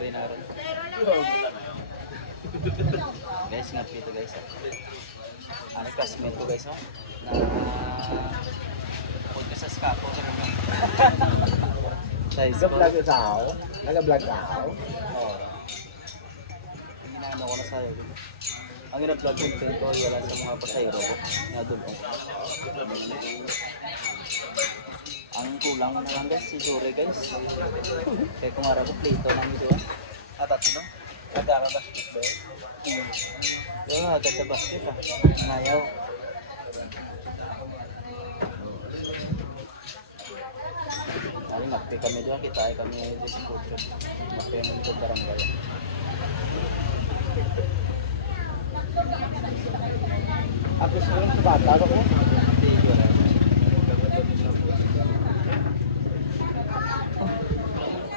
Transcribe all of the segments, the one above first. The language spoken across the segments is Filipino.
rin na rin. Guys, nga pito guys. Ano classmate ko guys, na punta sa skapo. Nag-vlog ka ako? Nag-vlog ka ako? Oo. Ano ko na sa'yo. Ang ina-vlog content ko, wala sa mga pasayro ko. Nga doon ko. Ang kulang na lang guys, si Jure guys. Kaya kumara ko, plito lang ito. Tatlo. Nagkaka basketball. Yung agad na basket Ngayaw. Ay, magpi kami doon. Kita ay kami dito sa kutso. Magpi kami dito sa barangay. Apos mo yung bata ko? Hindi ko rin.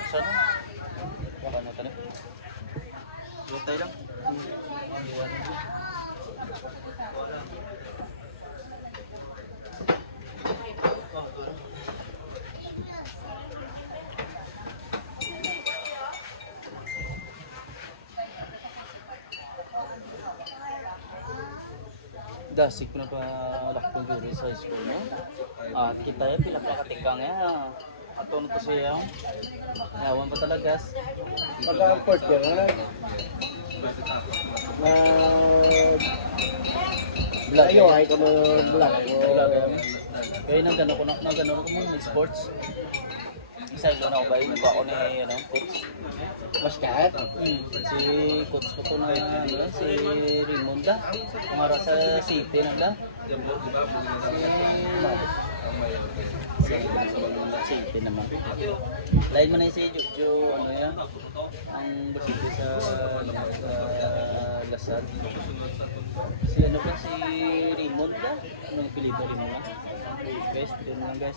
Saan? Paano ka na? Butay lang. Dasig ko na pa lakong juri sa school mo. At kita yung pila pa katikang ya. Ato na to siya. Yawan pa talaga. Pagka-port ka na. Black ayo ay ka black. Kaya nagano ko ng sports. Isa doon ako ba yun ba ako ni coach. Basket? Si coach ko to na si Rimonda. Kumara sa City na da. City naman. Lain man na si Jojo ano yan. Ang basito sa Lasad. Si ano ba si Rimonda? Anong apelyido Rimonda? Guys, doon lang guys.